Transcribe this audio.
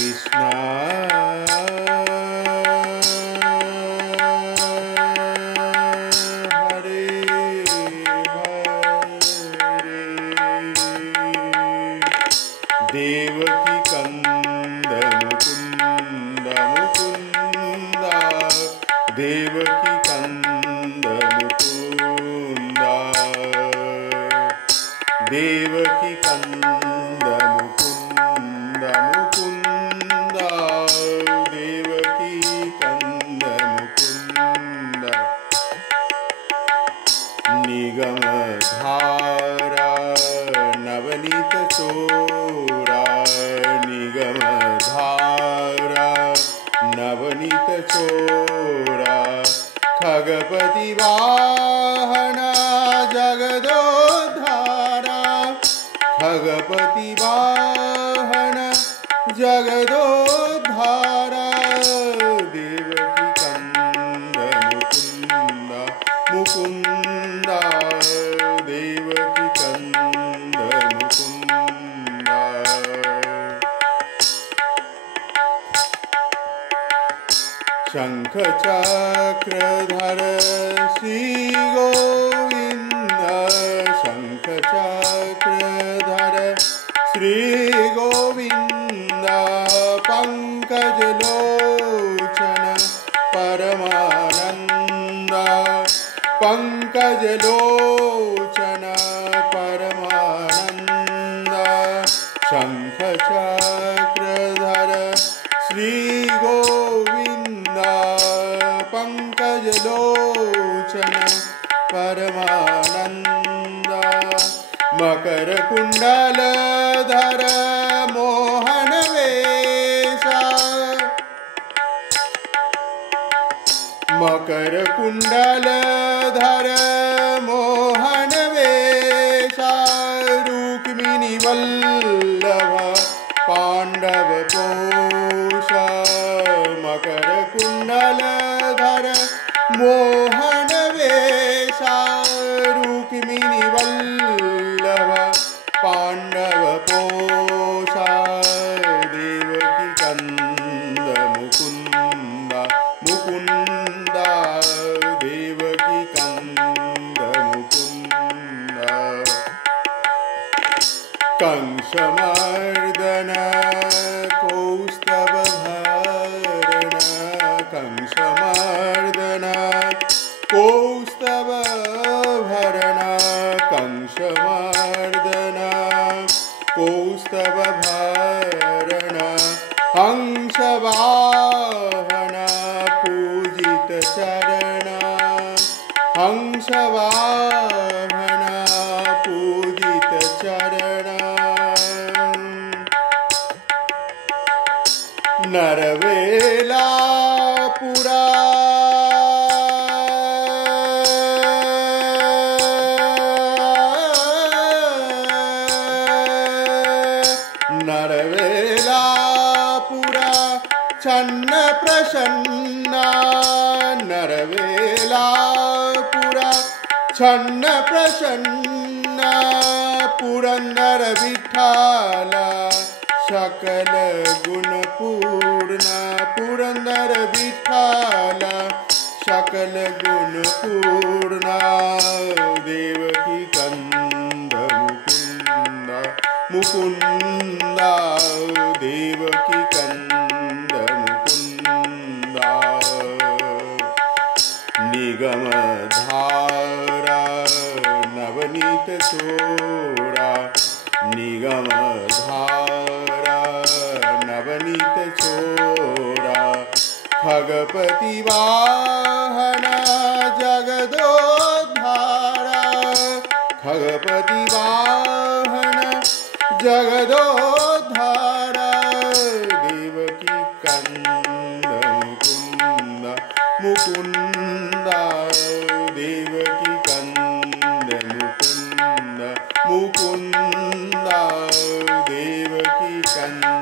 Krishna Hare Hare Devaki Kanda Mukunda Mukunda Devaki Kanda Mukunda Devaki Kanda Mukunda Mukunda Devaki Kanda Mukunda Nigama Dhara Navanita Chora Nigama Dhara Navanita Chora Khagapati Vahana Jagadodhara Khagapati Vahana Jagadodhara Devaki Kanda Mukunda Mukunda Devaki Kanda Mukunda Shankha Chakradhara Sri Govinda Shankha Chakradhara Sri Govinda Pankaj Lochana Paramananda Pankaj Lochana Paramananda Shankha Chakradhara Sri Govinda Pankaj Lochana Paramananda Makara Kundala Dhara Mohan Vesha Makara Kundala Dhara Mohan Vesha Rukmini Vallabha Pandava Posha Makara Kundala Dhara Mohan Vesha Rukmini Vallabha Pandava Posha Devaki Kanda Mukunda Mukunda Devaki Kanda Mukunda Kangshamardana Kaustava Bharana Kangshamardana Kaustava Bharana Kangshamardana Kaustava Bharana Hangsavahana Pujita Charana Hangsavahana Pujita Charana Naravela Pura Naravela Pura Channa Prasanna Naravela Pura Channa Prasanna Purandara Vithala Sakala Guna Purna Purandara Vithala Sakala Guna Purna Devaki Kanda Mukunda Mukunda Devaki Kanda Mukunda Nigama Dhara Navanita Chora Nigama Dhara Navanita Chora Khagapati Vahana Jagadodhara Khagapati Vahana Jagadodhara Devaki Kanda Mukunda Mukunda Devaki Kanda Mukunda Mukunda Devaki Kanda